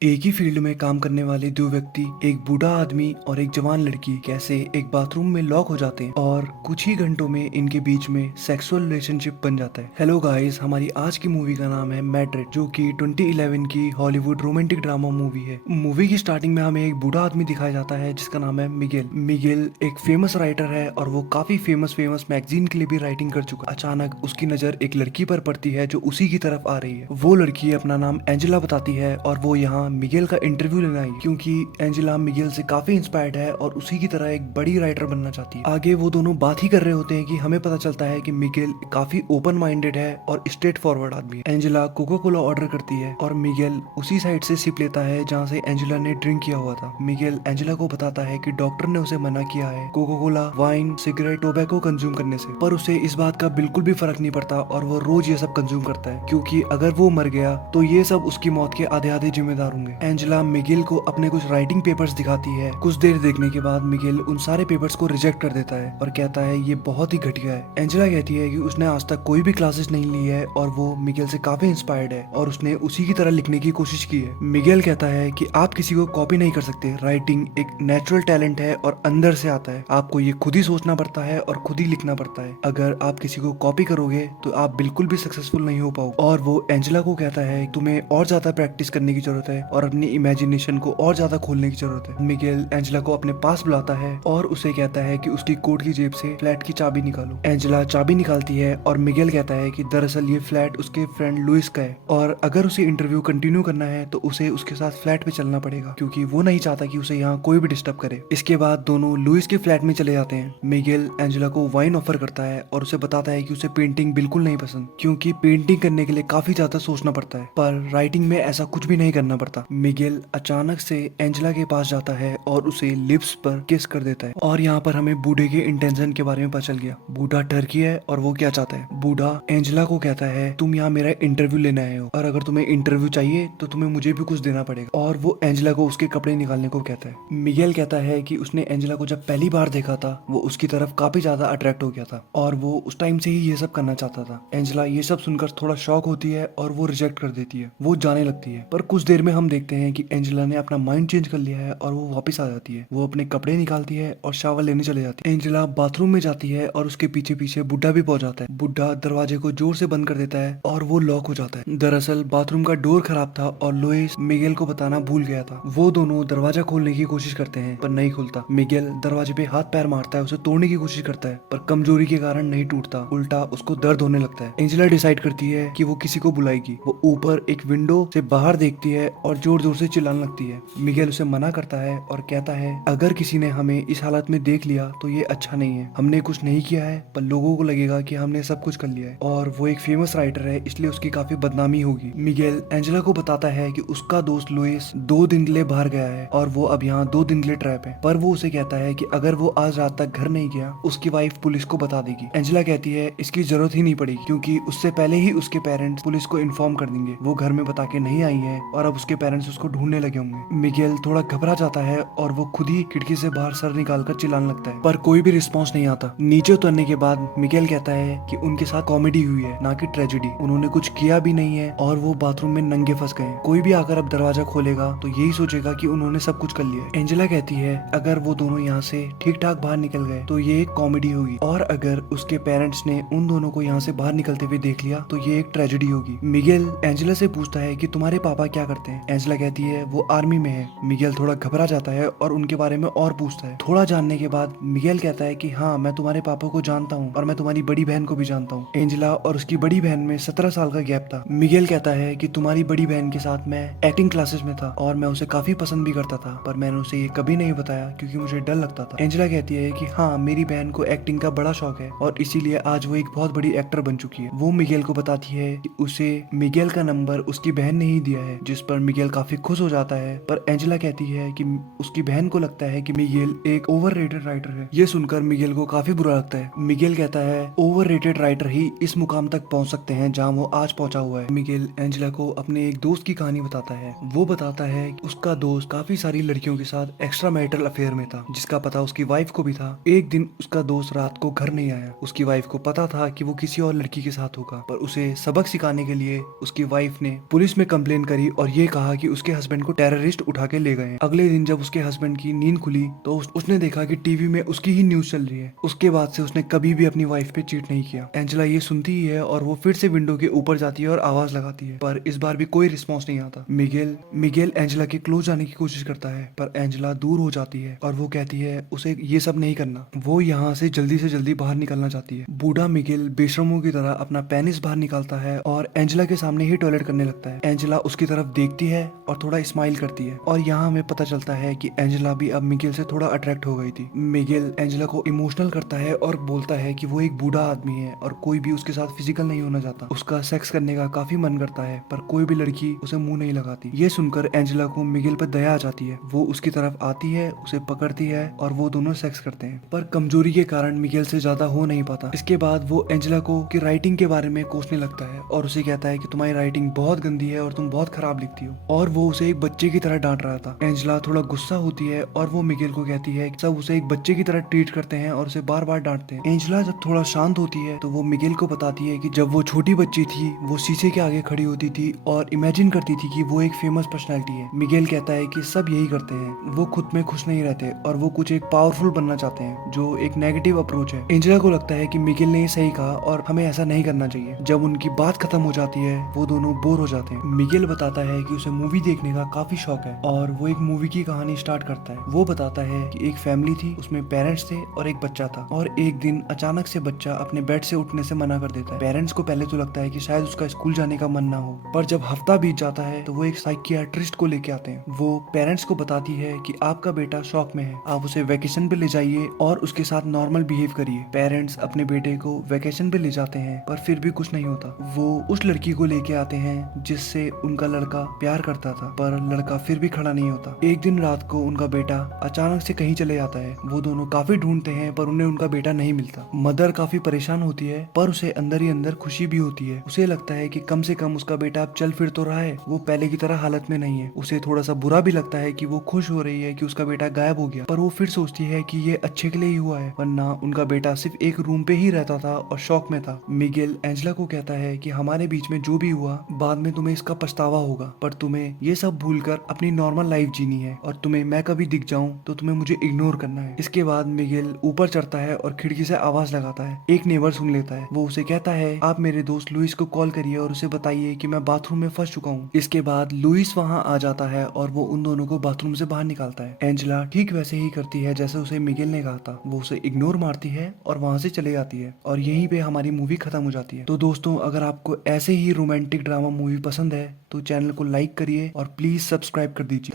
एक ही फील्ड में काम करने वाले दो व्यक्ति, एक बूढ़ा आदमी और एक जवान लड़की, कैसे एक बाथरूम में लॉक हो जाते हैं और कुछ ही घंटों में इनके बीच में सेक्सुअल रिलेशनशिप बन जाता है। हेलो गाइस, हमारी आज की मूवी का नाम है मैड्रिड, जो कि 2011 की हॉलीवुड रोमांटिक ड्रामा मूवी है। मूवी की स्टार्टिंग में हमें एक बूढ़ा आदमी दिखाया जाता है जिसका नाम है मिगेल। मिगेल एक फेमस राइटर है और वो काफी फेमस मैगजीन के लिए भी राइटिंग कर चुका। अचानक उसकी नजर एक लड़की पर पड़ती है जो उसी की तरफ आ रही है। वो लड़की अपना नाम एंजेला बताती है और वो यहाँ मिगेल का इंटरव्यू लेना आई, क्योंकि एंजेला मिगेल से काफी इंस्पायर्ड है और उसी की तरह एक बड़ी राइटर बनना चाहती है। आगे वो दोनों बात ही कर रहे होते हैं कि हमें पता चलता है कि मिगेल काफी ओपन माइंडेड है और स्ट्रेट फॉरवर्ड आदमी है। एंजेला कोको कोला ऑर्डर करती है और मिगेल उसी साइड से सिप लेता है जहाँ से एंजेला ने ड्रिंक किया हुआ था। मिगेल एंजेला को बताता है कि डॉक्टर ने उसे मना किया है Coca Cola, wine, cigarette, tobacco consume करने से, पर उसे इस बात का बिल्कुल भी फर्क नहीं पड़ता और वो रोज ये सब कंज्यूम करता है, क्योंकि अगर वो मर गया तो ये सब उसकी मौत के आधे आधे जिम्मेदार होंगे। एंजेला मिगेल को अपने कुछ राइटिंग पेपर्स दिखाती है। कुछ देर देखने के बाद मिगेल उन सारे पेपर्स को रिजेक्ट कर देता है और कहता है ये बहुत ही घटिया है। एंजेला कहती है कि उसने आज तक कोई भी क्लासेस नहीं ली है और वो मिगेल से काफी इंस्पायर्ड है और उसने उसी की तरह लिखने की कोशिश की है। मिगेल कहता है कि आप किसी को कॉपी नहीं कर सकते, राइटिंग एक नेचुरल टैलेंट है और अंदर से आता है, आपको ये खुद ही सोचना पड़ता है और खुद ही लिखना पड़ता है। अगर आप किसी को कॉपी करोगे तो आप बिल्कुल भी सक्सेसफुल नहीं हो पाओगे। और वो एंजेला को कहता है तुम्हें और ज्यादा प्रैक्टिस करने की जरूरत है और अपनी इमेजिनेशन को और ज्यादा खोलने की जरूरत है। मिगेल एंजेला को अपने पास बुलाता है और उसे कहता है कि उसकी कोट की जेब से फ्लैट की चाबी निकालो। एंजेला चाबी निकालती है और मिगेल कहता है कि दरअसल ये फ्लैट उसके फ्रेंड लुइस का है और अगर उसे इंटरव्यू कंटिन्यू करना है तो उसे उसके साथ फ्लैट पे चलना पड़ेगा, क्योंकि वो नहीं चाहता कि उसे यहाँ कोई भी डिस्टर्ब करे। इसके बाद दोनों लुइस के फ्लैट में चले जाते हैं। मिगेल एंजेला को वाइन ऑफर करता है और उसे बताता है कि उसे पेंटिंग बिल्कुल नहीं पसंद, क्योंकि पेंटिंग करने के लिए काफी ज्यादा सोचना पड़ता है, पर राइटिंग में ऐसा कुछ भी नहीं करना पड़ता। मिगेल अचानक से एंजेला के पास जाता है और उसे लिप्स पर किस कर देता है और यहाँ पर हमें बूढ़े के इंटेंशन के बारे में पता चल गया। बूढ़ा टर्की है और वो क्या चाहता है। बूढ़ा एंजेला को कहता है तुम यहाँ मेरा इंटरव्यू लेने आए हो और अगर तुम्हें इंटरव्यू चाहिए तो तुम्हें मुझे भी कुछ देना पड़ेगा, और वो एंजेला को उसके कपड़े निकालने को कहता है। मिगेल कहता है कि उसने एंजेला को जब पहली बार देखा था वो उसकी तरफ काफी ज्यादा अट्रैक्ट हो गया था और वो उस टाइम से ही ये सब करना चाहता था। एंजेला ये सब सुनकर थोड़ा शॉक होती है और वो रिजेक्ट कर देती है, वो जाने लगती है। पर कुछ देर में हम देखते हैं कि एंजेला ने अपना माइंड चेंज कर लिया है और वो वापस आ जाती है। वो अपने कपड़े निकालती है और शावर लेने चले जाती है। एंजेला बाथरूम में जाती है और उसके पीछे पीछे बुड्ढा भी पहुंच जाता है। बुड्ढा दरवाजे को जोर से बंद कर देता है और वो लॉक हो जाता है। दरअसल बाथरूम का डोर खराब था और लुइस मिगेल को बताना भूल गया था। वो दोनों दरवाजा खोलने की कोशिश करते हैं पर नहीं खुलता। मिगेल दरवाजे पे हाथ पैर मारता है, उसे तोड़ने की कोशिश करता है पर कमजोरी के कारण नहीं टूटता, उल्टा उसको दर्द होने लगता है। एंजेला डिसाइड करती है कि वो किसी को बुलाएगी। वो ऊपर एक विंडो से बाहर देखती है और जोर जोर से चिल्लाने लगती है। मिगेल उसे मना करता है और कहता है अगर किसी ने हमें इस हालत में देख लिया तो ये अच्छा नहीं है। हमने कुछ नहीं किया है पर लोगों को लगेगा कि हमने सब कुछ कर लिया है और वो एक फेमस राइटर है इसलिए उसकी काफी बदनामी होगी। मिगेल एंजेला को बताता है कि उसका दोस्त लुइस 2 दिन के लिए बाहर गया है और वो अब यहाँ 2 दिन के लिए ट्रैप है, पर वो उसे कहता है कि अगर वो आज रात तक घर नहीं गया उसकी वाइफ पुलिस को बता देगी। एंजेला कहती है इसकी जरूरत ही नहीं पड़ेगी, क्योंकि उससे पहले ही उसके पेरेंट्स पुलिस को इन्फॉर्म कर देंगे। वो घर में बता के नहीं आई है और अब उसके पेरेंट्स उसको ढूंढने लगे होंगे। मिगेल थोड़ा घबरा जाता है और वो खुद ही खिड़की से बाहर सर निकालकर चिल्लाने लगता है, पर कोई भी रिस्पॉन्स नहीं आता। नीचे उतरने के बाद मिगेल कहता है कि उनके साथ कॉमेडी हुई है ना कि ट्रेजेडी, उन्होंने कुछ किया भी नहीं है और वो बाथरूम में नंगे फंस गए। कोई भी आकर अब दरवाजा खोलेगा तो यही सोचेगा कि उन्होंने सब कुछ कर लिया है। एंजेला कहती है अगर वो दोनों यहाँ से ठीक ठाक बाहर निकल गए तो ये एक कॉमेडी होगी, और अगर उसके पेरेंट्स ने उन दोनों को यहाँ से बाहर निकलते हुए देख लिया तो ये एक ट्रेजेडी होगी। मिगेल एंजेला से पूछता है कि तुम्हारे पापा क्या करते हैं। एंजेला कहती है वो आर्मी में है। मिगेल थोड़ा घबरा जाता है और उनके बारे में और पूछता है। थोड़ा जानने के बाद मिगेल कहता है कि हाँ मैं तुम्हारे पापा को जानता हूँ और मैं तुम्हारी बड़ी बहन को भी जानता हूँ। एंजेला और उसकी बड़ी बहन में 17 साल का गैप था। मिगेल कहता है कि तुम्हारी बड़ी बहन के साथ मैं एक्टिंग क्लासेस में था और मैं उसे काफी पसंद भी करता था, पर मैंने उसे ये कभी नहीं बताया क्योंकि मुझे डर लगता था। एंजेला कहती है कि हाँ मेरी बहन को एक्टिंग का बड़ा शौक है और इसीलिए आज वो एक बहुत बड़ी एक्टर बन चुकी है। वो मिगेल को बताती है कि उसे मिगेल का नंबर उसकी बहन ने ही दिया है, जिस पर मिगेल काफी खुश हो जाता है। पर एंजेला कहती है कि उसकी बहन को लगता है कि मिगेल एक ओवररेटेड राइटर है। ये सुनकर मिगेल को काफी बुरा लगता है। मिगेल कहता है ओवररेटेड राइटर ही इस मुकाम तक पहुंच सकते हैं जहां वो आज पहुंचा हुआ है। मिगेल एंजेला को अपने एक दोस्त की कहानी बताता है। वो बताता है कि उसका दोस्त काफी सारी लड़कियों के साथ एक्स्ट्रा मैरिटल अफेयर में था, जिसका पता उसकी वाइफ को भी था। एक दिन उसका दोस्त रात को घर नहीं आया। उसकी वाइफ को पता था कि वो किसी और लड़की के साथ होगा, पर उसे सबक सिखाने के लिए उसकी वाइफ ने पुलिस में कंप्लेन करी और ये कहा कहा कि उसके हस्बैंड को टेररिस्ट उठा के ले गए हैं। अगले दिन जब उसके हस्बैंड की नींद खुली तो उसने देखा कि टीवी में उसकी ही न्यूज चल रही है। उसके बाद से उसने कभी भी अपनी वाइफ पे चीट नहीं किया। एंजेला ये सुनती ही है और वो फिर से विंडो के ऊपर जाती है और आवाज लगाती है, पर इस बार भी कोई रिस्पॉन्स नहीं आता। मिगेल मिगेल एंजेला के क्लोज जाने की कोशिश करता है, पर एंजेला दूर हो जाती है और वो कहती है उसे ये सब नहीं करना। वो यहाँ से जल्दी बाहर निकलना चाहती है। बूढ़ा मिगेल बेशर्मों की तरह अपना पेनिस बाहर निकालता है और एंजेला के सामने ही टॉयलेट करने लगता है। एंजेला उसकी तरफ देखती है और थोड़ा स्माइल करती है और यहाँ हमें पता चलता है कि एंजेला भी अब मिगेल से थोड़ा अट्रैक्ट हो गई थी। मिगेल एंजेला को इमोशनल करता है और बोलता है कि वो एक बूढ़ा आदमी है और कोई भी उसके साथ फिजिकल नहीं होना चाहता। उसका सेक्स करने का काफी मन करता है, पर कोई भी लड़की उसे मुंह नहीं लगाती। ये सुनकर एंजेला को मिगेल पर दया आ जाती है। वो उसकी तरफ आती है, उसे पकड़ती है और वो दोनों सेक्स करते हैं, पर कमजोरी के कारण मिगेल से ज्यादा हो नहीं पाता। इसके बाद वो एंजेला को की राइटिंग के बारे में कोसने लगता है और उसे कहता है कि तुम्हारी राइटिंग बहुत गंदी है और तुम बहुत खराब लिखती हो, और वो उसे एक बच्चे की तरह डांट रहा था। एंजेला थोड़ा गुस्सा होती है और वो मिगेल को कहती है कि सब उसे एक बच्चे की तरह ट्रीट करते हैं और उसे बार बार डांटते हैं। एंजेला जब थोड़ा शांत होती है तो वो मिगेल को बताती है कि जब वो छोटी बच्ची थी वो शीशे के आगे खड़ी होती थी और इमेजिन करती थी कि वो एक फेमस पर्सनैलिटी है। मिगेल कहता है कि सब यही करते हैं, वो खुद में खुश नहीं रहते और वो कुछ एक पावरफुल बनना चाहते हैं, जो एक नेगेटिव अप्रोच है। एंजेला को लगता है कि मिगेल ने सही कहा और हमें ऐसा नहीं करना चाहिए। जब उनकी बात खत्म हो जाती है वो दोनों बोर हो जाते हैं। मिगेल बताता है कि उसे मूवी देखने का काफी शौक है और वो एक मूवी की कहानी स्टार्ट करता है। वो बताता है कि एक फैमिली थी, उसमें पेरेंट्स थे और एक बच्चा था, और एक दिन अचानक से बच्चा अपने बेड से उठने से मना कर देता है। पेरेंट्स को पहले तो लगता है कि शायद उसका स्कूल जाने का मन ना हो, पर जब हफ्ता बीत जाता है तो वो एक साइकियाट्रिस्ट को लेके आते हैं। वो पेरेंट्स को बताती है कि आपका बेटा शॉक में है, आप उसे वेकेशन पे ले जाइए और उसके साथ नॉर्मल बिहेव करिए। पेरेंट्स अपने बेटे को वेकेशन पे ले जाते हैं, पर फिर भी कुछ नहीं होता। वो उस लड़की को लेके आते हैं जिससे उनका लड़का प्यार करता था, पर लड़का फिर भी खड़ा नहीं होता। एक दिन रात को उनका बेटा अचानक से कहीं चले जाता है। वो दोनों काफी ढूंढते हैं पर उन्हें उनका बेटा नहीं मिलता। मदर काफी परेशान होती है, पर उसे अंदर ही अंदर खुशी भी होती है। उसे लगता है कि कम से कम उसका बेटा अब चल फिर तो रहा है, वो पहले की तरह हालत में नहीं है। उसे थोड़ा सा बुरा भी लगता है कि वो खुश हो रही है कि उसका बेटा गायब हो गया, पर वो फिर सोचती है कि ये अच्छे के लिए ही हुआ है, वरना उनका बेटा सिर्फ एक रूम पे ही रहता था और शौक में था। मिगेल एंजेला को कहता है कि हमारे बीच में जो भी हुआ बाद में तुम्हें इसका पछतावा होगा, पर तुम्हें ये सब भूलकर अपनी नॉर्मल लाइफ जीनी है, और तुम्हें मैं कभी दिख जाऊं तो तुम्हें मुझे इग्नोर करना है। इसके बाद मिगेल ऊपर चढ़ता है और खिड़की से आवाज लगाता है। एक नेबर सुन लेता है। वो उसे कहता है आप मेरे दोस्त लुइस को कॉल करिए और उसे बताइए कि मैं बाथरूम में फंस चुका हूँ। इसके बाद लुइस वहाँ आ जाता है और वो उन दोनों को बाथरूम से बाहर निकालता है। एंजेला ठीक वैसे ही करती है जैसे उसे मिगेल ने कहा था। वो उसे इग्नोर मारती है और वहाँ से चले जाती है, और यहीं पे हमारी मूवी खत्म हो जाती है। तो दोस्तों, अगर आपको ऐसे ही रोमांटिक ड्रामा मूवी पसंद है तो चैनल को लाइक करिए और प्लीज सब्सक्राइब कर दीजिए।